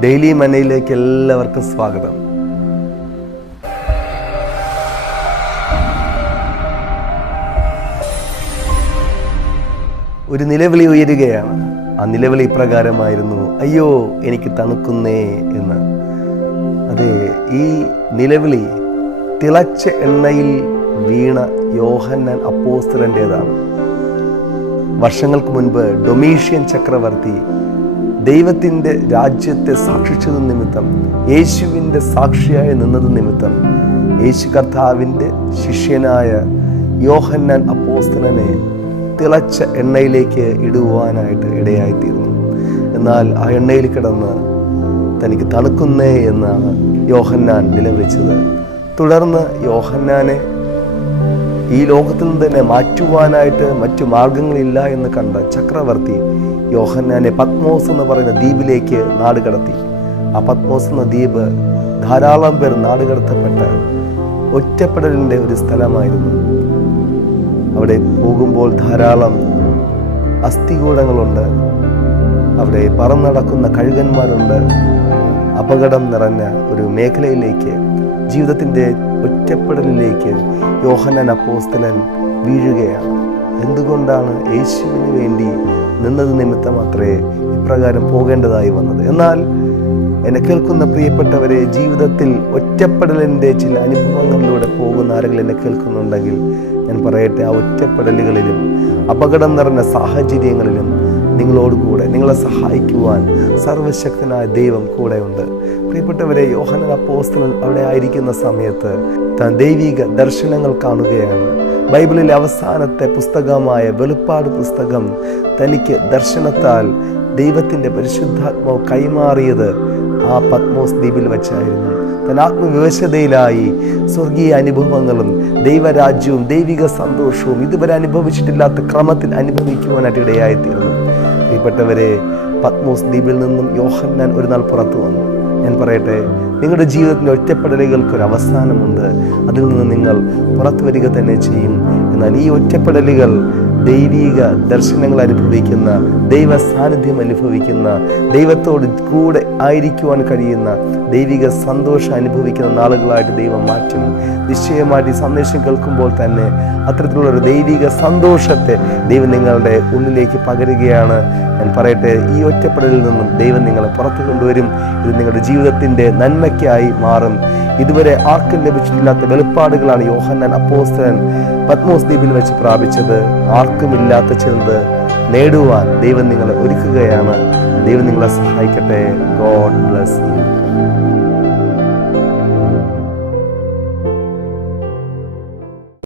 Daily മനയിലേക്ക് എല്ലാവർക്കും സ്വാഗതം. ഒരു നിലവിളി ഉയരുകയാണ്. ആ നിലവിളി ഇപ്രകാരമായിരുന്നു, അയ്യോ എനിക്ക് തണുക്കുന്നേ എന്ന്. അതെ, ഈ നിലവിളി തിളച്ച എണ്ണയിൽ വീണ യോഹന്നാൻ അപ്പോസ്തലൻ്റേതാണ്. വർഷങ്ങൾക്ക് മുൻപ് ഡൊമീഷ്യൻ ചക്രവർത്തി ദൈവത്തിൻ്റെ രാജ്യത്തെ സാക്ഷിച്ചത് നിമിത്തം, യേശുവിൻ്റെ സാക്ഷിയായി നിന്നത് നിമിത്തം, യേശു കർത്താവിൻ്റെ ശിഷ്യനായ യോഹന്നാൻ അപ്പോസ്തലനെ തിളച്ച എണ്ണയിലേക്ക് ഇടുവാനായിട്ട് ഇടയായിത്തീർന്നു. എന്നാൽ ആ എണ്ണയിൽ കിടന്ന് തനിക്ക് തണുക്കുന്നേ എന്നാണ് യോഹന്നാൻ നിലവിളിച്ചത്. തുടർന്ന് യോഹന്നാനെ ഈ ലോകത്തിൽ നിന്ന് തന്നെ മാറ്റുവാനായിട്ട് മറ്റു മാർഗങ്ങളില്ല എന്ന് കണ്ട ചക്രവർത്തി യോഹന്നാനെ പത്മോസ് എന്ന് പറയുന്ന ദ്വീപിലേക്ക് നാടുകടത്തി. ആ പത്മോസ് എന്ന ദ്വീപ് ധാരാളം പേർ നാടുകടത്തപ്പെട്ട ഒറ്റപ്പെടലിൻ്റെ ഒരു സ്ഥലമായിരുന്നു. അവിടെ പോകുമ്പോൾ ധാരാളം അസ്ഥികൂടങ്ങളുണ്ട്, അവിടെ പറന്നടക്കുന്ന കഴുകന്മാരുണ്ട്. അപകടം നിറഞ്ഞ ഒരു മേഖലയിലേക്ക്, ജീവിതത്തിൻ്റെ ഒറ്റപ്പെടലിലേക്ക് യോഹന്നാൻ അപ്പോസ്തലൻ വീഴുകയാണ്. എന്തുകൊണ്ടാണ്? യേശുവിന് വേണ്ടി നിന്നത് നിമിത്തം അത്രേ ഇപ്രകാരം പോകേണ്ടതായി വന്നത്. എന്നാൽ എന്നെ കേൾക്കുന്ന പ്രിയപ്പെട്ടവരെ, ജീവിതത്തിൽ ഒറ്റപ്പെടലിൻ്റെ ചില അനുഭവങ്ങളിലൂടെ പോകുന്ന ആരെങ്കിലും എന്നെ കേൾക്കുന്നുണ്ടെങ്കിൽ ഞാൻ പറയട്ടെ, ആ ഒറ്റപ്പെടലുകളിലും അപകടം നിറഞ്ഞ സാഹചര്യങ്ങളിലും നിങ്ങളോടുകൂടെ, നിങ്ങളെ സഹായിക്കുവാൻ സർവശക്തനായ ദൈവം കൂടെയുണ്ട്. പ്രിയപ്പെട്ടവരെ, യോഹന്നാൻ അപ്പോസ്തലൻ അവിടെ ആയിരിക്കുന്ന സമയത്ത് താൻ ദൈവിക ദർശനങ്ങൾ കാണുകയാണ്. ബൈബിളിലെ അവസാനത്തെ പുസ്തകമായ വെളിപ്പാട് പുസ്തകം തനിക്ക് ദർശനത്താൽ ദൈവത്തിൻ്റെ പരിശുദ്ധാത്മാവ് കൈമാറിയത് ആ പത്മോസ് ദ്വീപിൽ വെച്ചായിരുന്നു. താൻ ആത്മവിവശതയിലായി സ്വർഗീയ അനുഭവങ്ങളും ദൈവരാജ്യവും ദൈവിക സന്തോഷവും ഇതുവരെ അനുഭവിച്ചിട്ടില്ലാത്ത ക്രമത്തിൽ അനുഭവിക്കുവാനായിട്ട് ഇടയായിത്തീർന്നു. പ്രിയപ്പെട്ടവരെ, പത്മോസ് ദ്വീപിൽ നിന്നും യോഹന്നാൻ ഒരു നാൾ പുറത്തു വന്നു. ഞാൻ പറയട്ടെ, നിങ്ങളുടെ ജീവിതത്തിൻ്റെ ഒറ്റപ്പെടലുകൾക്കൊരു അവസാനമുണ്ട്. അതിൽ നിന്ന് നിങ്ങൾ പുറത്തു വരിക തന്നെ ചെയ്യും. എന്നാൽ ഈ ഒറ്റപ്പെടലുകൾ ദൈവിക ദർശനങ്ങൾ അനുഭവിക്കുന്ന, ദൈവ സാന്നിധ്യം അനുഭവിക്കുന്ന, ദൈവത്തോട് കൂടെ ആയിരിക്കുവാൻ കഴിയുന്ന, ദൈവിക സന്തോഷം അനുഭവിക്കുന്ന നാളുകളായിട്ട് ദൈവം മാറ്റും. നിശ്ചയമായിട്ട് ഈ സന്ദേശം കേൾക്കുമ്പോൾ തന്നെ അത്തരത്തിലുള്ളൊരു ദൈവിക സന്തോഷത്തെ ദൈവം നിങ്ങളുടെ ഉള്ളിലേക്ക് പകരുകയാണ്. ഞാൻ പറയട്ടെ, ഈ ഒറ്റപ്പെടലിൽ നിന്നും ദൈവം നിങ്ങളെ പുറത്തു കൊണ്ടുവരും. ഇത് നിങ്ങളുടെ ജീവിതത്തിൻ്റെ നന്മയ്ക്കായി മാറും. ഇതുവരെ ആർക്കും ലഭിച്ചിട്ടില്ലാത്ത വെളിപ്പാടുകളാണ് യോഹന്നാൻ അപ്പോസ്തലൻ പത്മോസ് ദ്വീപിൽ വെച്ച് പ്രാപിച്ചത്. ആർക്കുമില്ലാത്ത ചിലത് നേടുവാൻ ദൈവം നിങ്ങളെ ഒരുക്കുകയാണ്. ദൈവം നിങ്ങളെ സഹായിക്കട്ടെ. God bless you.